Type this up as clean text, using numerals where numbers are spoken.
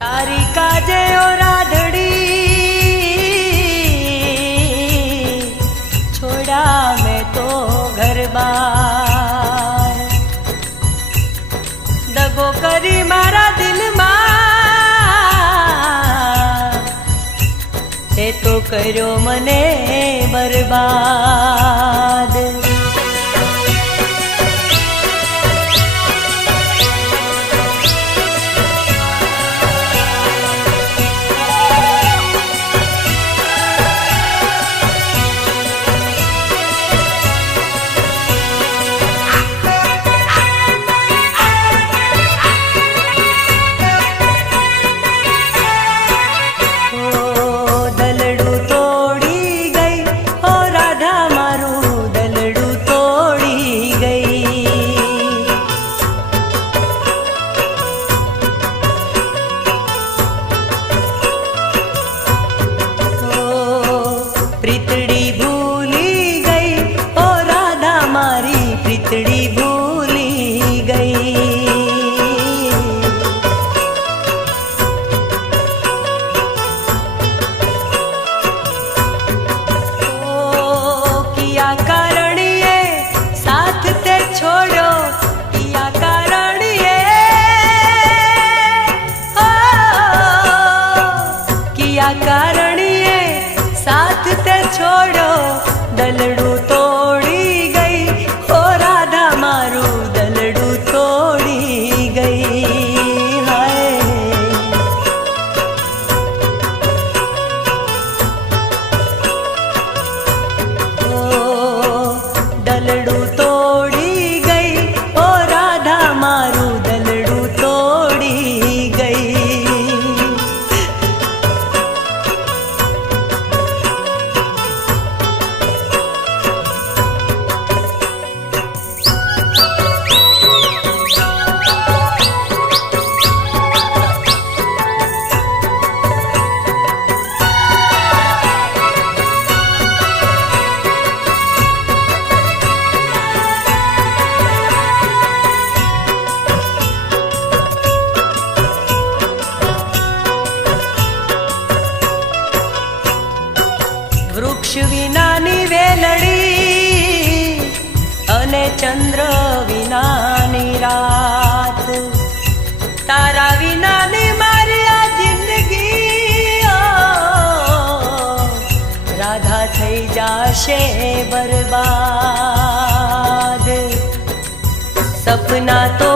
तारी काजे ओ राधड़ी छोड़ा मैं तो घर बार दगो करी मारा दिल ते तो कर्यो मने बर्बाद। प्रीतड़ी भूली गई ओ राधा मारी प्रीतड़ी भूली गई। ओ किया कारण ये साथ ते छोड़ो किया कारण ये ओ किया कारण ये साथ ते छोड़ो दलड़ू तोड़ी गई ओ राधा मारू दलड़ू तोड़ी गई। हाय ओ दलड़ू तोड़ी गई ओ राधा मारू दलड़ू तोड़ी गई। वृक्ष विनानी वेलड़ी अने चंद्र विनानी रात तारा विनानी मारी आ जिंदगी ओ राधा थई जाशे बर्बाद। सपना तो